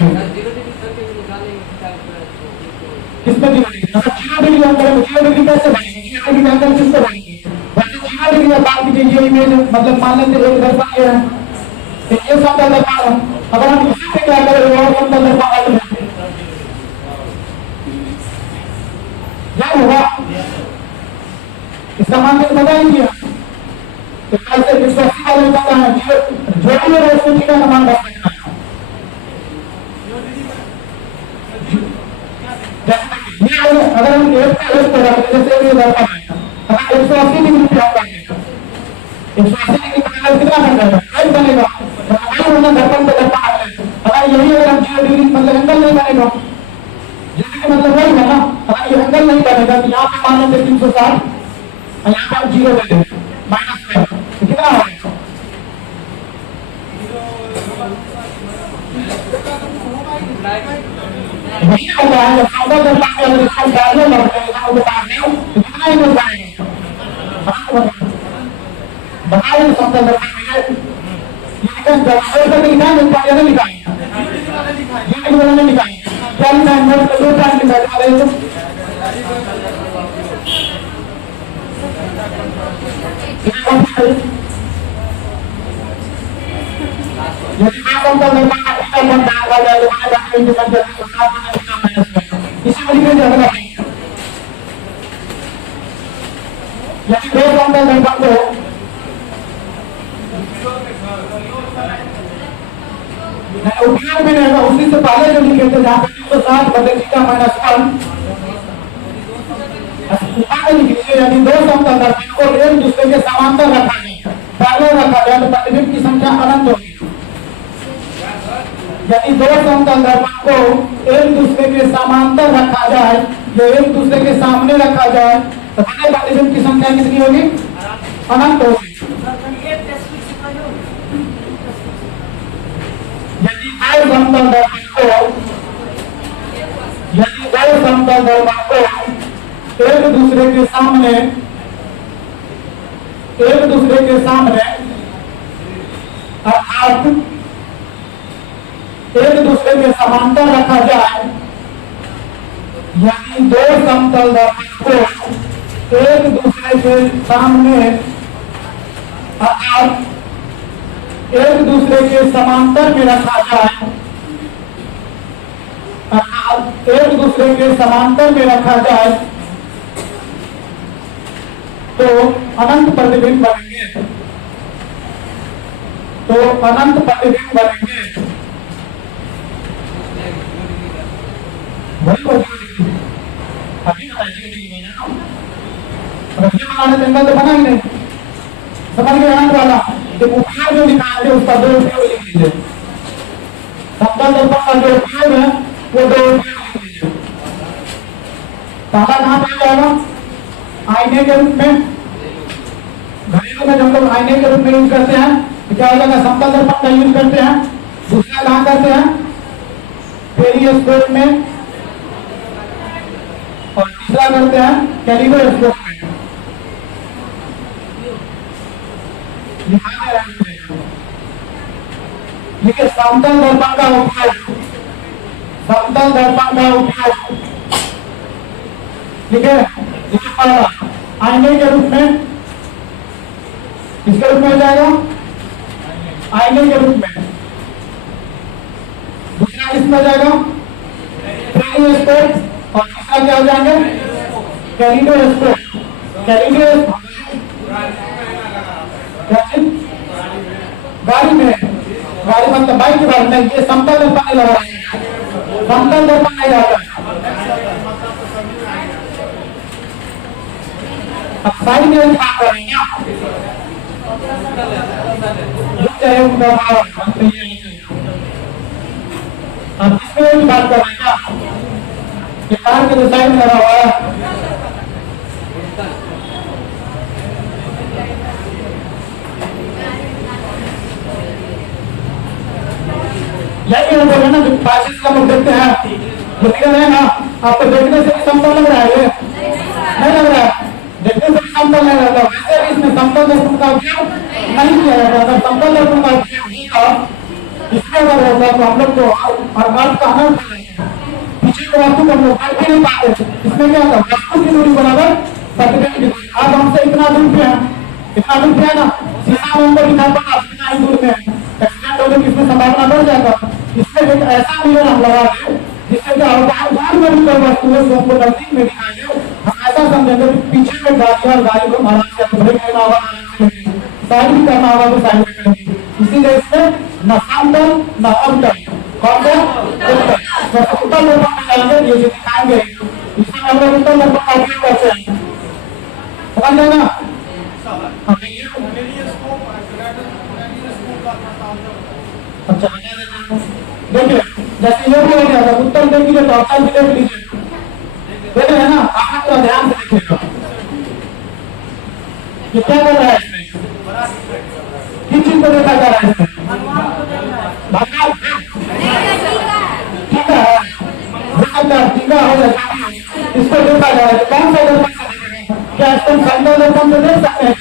किसमें 0 डिग्री, अगर 0 डिग्री हम करेंगे 0 डिग्री कैसे बनेंगे, 0 डिग्री के अंदर किसको बनेंगे, वैसे 0 डिग्री बात कीजिए ये इमेज मतलब मान लेते एक दर्पण ये है, तो ये समतल दर्पण है। अगर हम इसी पे क्या करेंगे और समतल दर्पण क्या होगा, इसका मान तो पता ही नहीं है। तो कैसे 180 का लेता है जो भी है उसमें थीटा का मान बता सकता है। ये अगर हम एक पे रखें जैसे ये दर्पण है, अगर 180 डिग्री पे हम रखेंगे 180 डिग्री का कितना बन जाएगा, एक बनेगा। तो हमें दर्पण पे दर्पण आ जाए, अगर यही अगर हम 0 डिग्री मतलब एंगल नहीं बनेगा, जिसका मतलब वही है ना, अगर ये एंगल नहीं बनेगा तो यहाँ पे मान लेते 360 और यहाँ पे हम 0 दे देंगे माइनस में, तो कितना आएगा, वही होगा है। जब समतल दर्पण के अंदर इसका पैरेलल लग जाएगा वो बता दें तो कितना ही मिल जाएगा, बता दें समतल दर्पण में ये निकाल जब तक निकालेंगे पैरेलल निकालेंगे, ये वाला निकालेंगे क्या लिखाएंगे, तो 2 टाइम लिखा देंगे। यदि समतल दर्पण का थीटा बन जाएगा तो हमारे पास की संख्या इसी में लिखे जाएगा। यदि 2 समतल दर्पण को उपयोग में रहेगा, उसी से पहले जो लिखे थे जहाँ पे 360 बटे थीटा माइनस 1 लिख लीजिए। यदि 2 समतल दर्पण को एक दूसरे के समांतर रखा जाए, पैरेलल रखा जाए तो प्रतिबिंब की संख्या अनंत होगी। यदि 2 समतल दर्पण को एक दूसरे के समांतर रखा जाए या एक दूसरे के सामने रखा जाए तो प्रतिबिंब की संख्या कितनी होगी, अनंत होगी। यदि 2 समतल दर्पण को एक दूसरे के सामने अर्थात एक दूसरे के समांतर रखा जाए, यानी 2 समतल दर्पण को एक दूसरे के सामने अर्थात एक दूसरे के समांतर में रखा जाए, अर्थात एक दूसरे के समांतर में रखा जाए तो अनंत प्रतिबिंब बनेंगे, तो अनंत प्रतिबिंब बनेंगे। वही अभी बनाने देंगे तो बना ही नहीं, समझ गए अनंत वाला। तो उपयोग जो निकालते उसका 2 उपयोग लिख लीजिए, समतल दर्पण का जो उपयोग है वो 2 उपयोग लिख लीजिए। पहला कहाँ पे जाएगा, आईने के रूप में। घरेलू में जब लोग आईने के रूप में यूज करते हैं तो क्या हो जाएगा, समतल दर्पण का यूज करते हैं। दूसरा कहाँ करते हैं, पेरिस्कोप में, और तीसरा करते हैं कैलिडोस्कोप में। देखिए समतल दर्पण का उपयोग, समतल दर्पण का उपयोग ठीक है, पहला आईने के रूप में, इसके रूप में हो जाएगा आईने के रूप में। दूसरा किसमें आ जाएगा? पेरियोस्कोप। और तीसरा क्या हो जाएंगे? कैलिडोस्कोप। कैलिडोस्कोप गाड़ी में, गाड़ी मतलब बाइक के बारे में, ये समतल दर्पण नहीं लगा है, समतल दर्पण नहीं आता है। अब साइड में काम करेंगे अब इसमें भी बात कर रहे हैं क्या? ये कार के जो साइड में लगा हुआ है, यही है बोले ना, जो पासिस का लोग देखते हैं, जो फिगर है ना, आपको देखने से भी समतल लग रहा है, ये नहीं लग रहा है, देखने से भी समतल नहीं रहता। वैसे भी इसमें समतल दर्पण का उपयोग नहीं किया जाता। अगर समतल दर्पण का उपयोग नहीं था, इसमें अगर होता तो हम लोग को और बात का अनर्थ हो जाएगा। पीछे को वस्तु को हम लोग देख भी नहीं पाते। इसमें क्या होता है? वस्तु की दूरी बराबर प्रतिबिंब की दूरी। आज हमसे इतना दूर पे है, इतना दूर पे है ना, सीधा हम पर दिखा पड़ा, इतना ही दूर में एक्सीडेंट होने की इसमें संभावना बढ़ जाएगा। इसमें एक ऐसा मिरर हम लगा दें जिससे क्या होगा, दूर में भी कोई वस्तु है जो हमको नजदीक में दिखाई दे, हम ऐसा समझेंगे कि पीछे में गाड़ी और गाड़ी को आराम से ब्रेक करना होगा, साइड भी करना होगा तो साइड में करेंगे। इसीलिए इसमें न समतल न अवतल, कौन सा उत्तल दर्पण में जाएंगे, ये जो दिखाएंगे इसमें हम लोग उत्तल दर्पण का उपयोग करते हैं, समझ गए ना? अच्छा देखिए, जैसे ये भी हो गया था, उत्तर देखिए तो अवतल भी देख लीजिए, देख रहे हैं ना? आप तो ध्यान से देखिएगा ये क्या कर रहा है इसमें, किस चीज को देखा जा रहा है इसमें? भगवान टीका है, टीका हो जाता है, इसको देखा जा रहा है। कौन सा दर्पण से देख रहे हैं? क्या इसको समतल दर्पण से देख सकते हैं?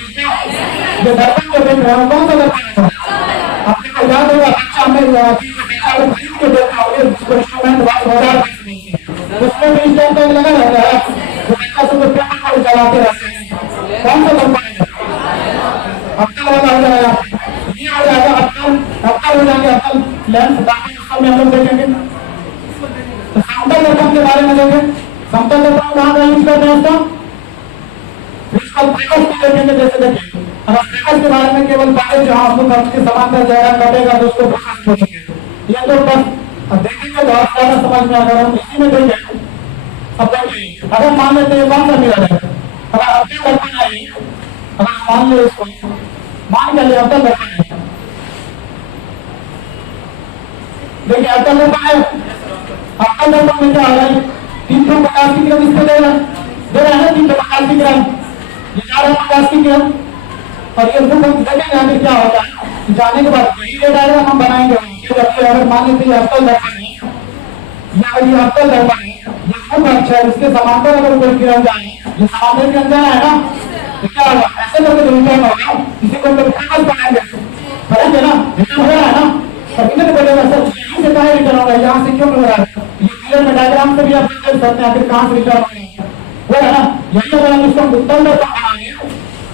जो दर्पण जो देख रहे हैं कौन सा दर्पण है? आपने को याद होगा बच्चा में खरीद के देखा होगा, जिसको इंस्ट्रूमेंट उसमें भी इस टाइम तक लगा रहता है, तो बच्चा सब पेपर पर चलाते रहते हैं। कौन सा दर्पण है? अक्कल वाला हो जाएगा, ये हो जाएगा अक्कल, अक्कल हो जाएंगे, अक्कल लेंस बाकी सब में हम लोग देखेंगे। तो समतल दर्पण के बारे में देखें, समतल दर्पण कहाँ का यूज करते हैं उसका? देखेंगे, जैसे देखिए अगर फोकस के बारे में केवल बातें जहाँ आपको कब्ज के समांतर जाएगा कटेगा तो उसको फोकस बोलेंगे। ये तो बस देखेंगे तो आप ज्यादा समझ में अगर हम इसी में देखें। अब देखिए अगर मान लेते हैं कौन सा मिरर है, अगर अवतल दर्पण है, अगर मान ले इसको, मान के लिए अवतल दर्पण है, देखिए अवतल दर्पण है, अवतल दर्पण में क्या हो रहा है? 350 की किरण इसको दे रहा है ना, 350 की किरण, ये 450 की किरण, और ये देखेंगे आगे क्या होता है। जाने के बाद यही डायग्राम हम बनाएंगे। अगर मान लीजिए अवतल दर्पण है या ये अवतल दर्पण है, ये खूब अच्छा है, इसके समांतर अगर कोई किरण जाए, ये समांतर किरण जाना है ना, तो क्या होगा? ऐसे करके जो रिटर्न होगा इसी को हम लोग फोकस बनाएंगे, करेंगे ना, रिटर्न हो रहा है ना, तभी तो बोलेगा सर यहीं से कहाँ रिटर्न होगा, यहाँ से क्यों हो रहा है? ये क्लियर में डायग्राम से भी आप देख सकते हैं आखिर कहाँ से रिटर्न होगा, वो है ना। यही अगर हम इसको उत्तल दर्पण बना लें,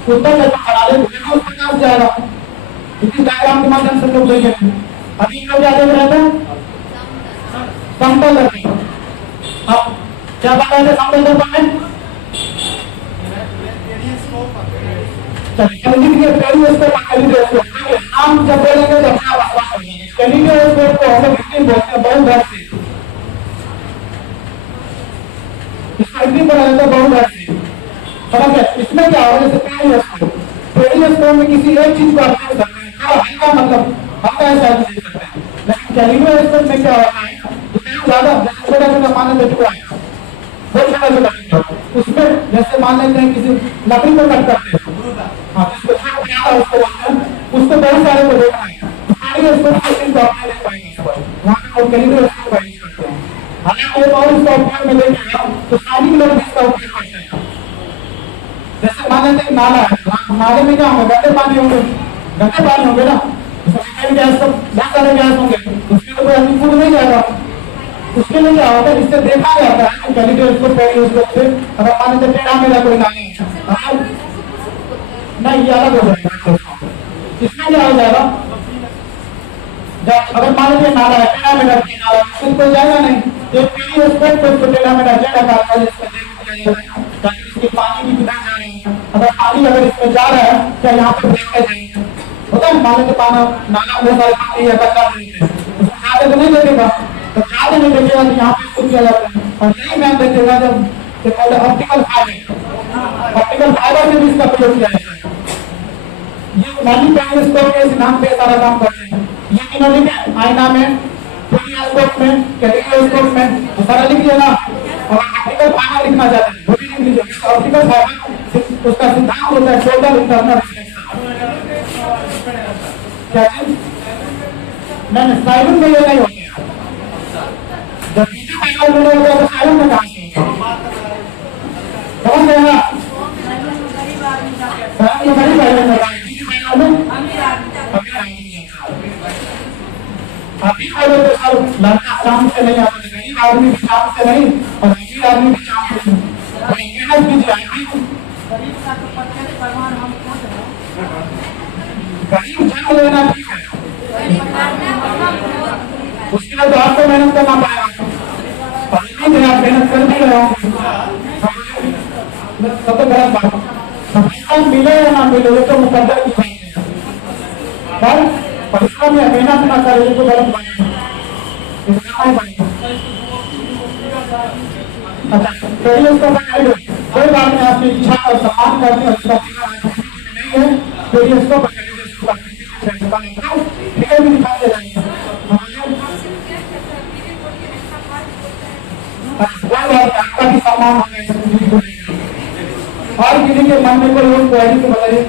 उत्तल दर्पण बना ले तो उस प्रकार से जाएगा। इसी डायग्राम के माध्यम से लोग देखेंगे। अभी लोग क्या देख रहे थे? समतल दर्पण। अब क्या बता रहे थे समतल दर्पण में? नाम जब बोलेंगे तो अपना आसपास होंगे। कैलिडोस्कोप को हम लोग हिंदी बोलते हैं बहुधर से, इसको हिंदी बोला जाता है बहुधर से, समझ गए? इसमें क्या होगा? जैसे पेरियोस्कोप, पेरियोस्कोप में किसी एक चीज को आप देख सकते हैं, थोड़ा हल्का मतलब हल्का ऐसा देख सकते हैं, लेकिन कैलिडोस्कोप में क्या होता है? ज्यादा जैसे छोटा छोटा मान लेते हुआ है, बहुत छोटा छोटा, उसमें जैसे मान लेते हैं किसी लकड़ी को कट करते हैं, हाँ जिसको उसको बोलते हैं, उसको बहुत सारे को देखना है, वहाँ पे लोग कैलिडोस्कोप का यूज करते हैं। हालांकि एक और इसका उपयोग में देखेगा तो सैनिक लोग भी इसका उपयोग करते हैं। जैसे मान लेते हैं नाला है, नाले में क्या होंगे? गंदे पानी होंगे, गंदे पानी होंगे ना, गैस तो बहुत सारे गैस होंगे, उसके लिए कोई आदमी कूद नहीं जाएगा। उसके लिए क्या होता है? इससे देखा जाता है कैलिडोस्कोप पेरियोस्कोप से, अगर मान लेते टेढ़ा मेढ़ा कोई नाली नहीं, ये अलग हो जाएगा। इसमें क्या हो जाएगा? जब अगर मान लीजिए नाला है, टेढ़ा मेढ़ा नाला, इसमें कोई जाएगा नहीं, तो पेरियोस्कोप पे उसको टेढ़ा मेढ़ा जगह डालना है, जिसमें देख दिया जाएगा ताकि इसके पानी भी किधर जा रही है। अगर पानी अगर इसमें जा रहा है तो यहाँ पे देखते जाएंगे, होता है मान लीजिए पाना नाला बहुत सारे पानी है, कचरा नहीं है, उसमें ज्यादा तो नहीं देखेगा, तो ज्यादा नहीं देखेगा तो यहाँ पे इसको किया जाता है। और यही मैम देखिएगा जब ऑप्टिकल फाइबर से भी इसका प्रयोग किया जाता है। ये मल्टी पेरियोस्कोप के इस नाम पे सारा काम करते हैं। ये तीनों लिखे आईना में, पेरियोस्कोप में, कैलियोस्कोप में, तो सारा लिख लिया ना। और ऑप्टिकल फाइबर लिखना चाहते हैं वो भी लिख लीजिए। ऑप्टिकल फाइबर उसका सिद्धांत होता है टोटल इंटरनल रिफ्लेक्शन। क्या चीज? नहीं साइलेंट में ये नहीं होते हैं। जब पीछे फाइबर में होता है तो साइलेंट में कहां से समझ गए ना? ये बड़ी फाइबर में अभी फाइबर तो सर लड़का शाम से नहीं आता, गरीब आदमी भी शाम से नहीं और अमीर आदमी भी शाम से नहीं। तो इंग्लिश कीजिए गरीब जन्म लेना ठीक है, उसके लिए तो आपको मेहनत करना पड़ेगा। आप मेहनत कर भी रहे होंगे, सबसे गलत बात मिले या ना मिले ये तो मुकद्दर की बात है, पर परिश्रम या मेहनत ना करे तो गलत बात है। अच्छा चलिए उसको कोई बात नहीं, आपकी इच्छा और सम्मान करते हैं, नहीं है तो ये इसको भी दिखा दे जाएंगे। आपका भी सम्मान होगा और किसी के मन में कोई और क्वेरी तो बताइए।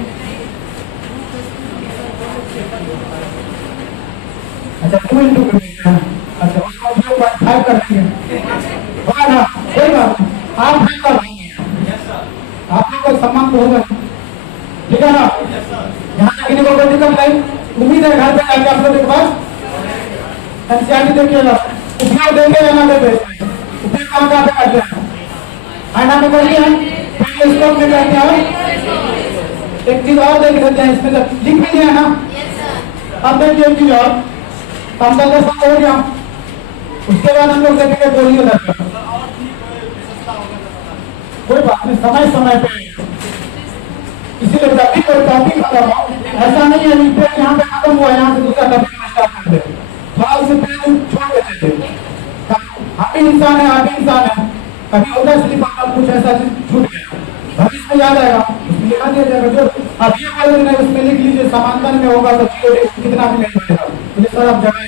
अच्छा 2 into अच्छा उसको 0.5 कर देंगे, होगा ना? कोई बात नहीं, आप नहीं कर पाएंगे, आप लोग का सम्मान तो होगा, ठीक है ना? यहाँ तक किसी को कोई दिक्कत नहीं, उम्मीद है घर पे जाके आप लोग के पास एनसीईआरटी देखिएगा, उपयोग देंगे या ना देंगे, उपयोग काम कहाँ पे करते हैं? आईना में करते हैं, पेरियोस्कोप में करते हैं। एक चीज और देख सकते हैं इसमें, लिख भी दिया ना। अब देखिए एक चीज और, हम हो गया, उसके बाद हम लोग देखेंगे बोलिए लड़का, कोई बात नहीं, समय समय पे इसीलिए जब भी कोई टॉपिक खत्म ऐसा नहीं है यहाँ पे खत्म हुआ यहाँ से दूसरा टॉपिक में स्टार्ट कर दे, थोड़ा उसे पहले छोड़ देते थे। आप भी इंसान है, आप भी इंसान है, कभी होता है सिर्फ आप कुछ ऐसा छूट गया, भविष्य में याद आएगा उसमें लिखा दिया जाएगा। जो अब ये उसमें लिख लीजिए समांतर में होगा तो कितना भी नहीं मिलेगा, सर आप जगह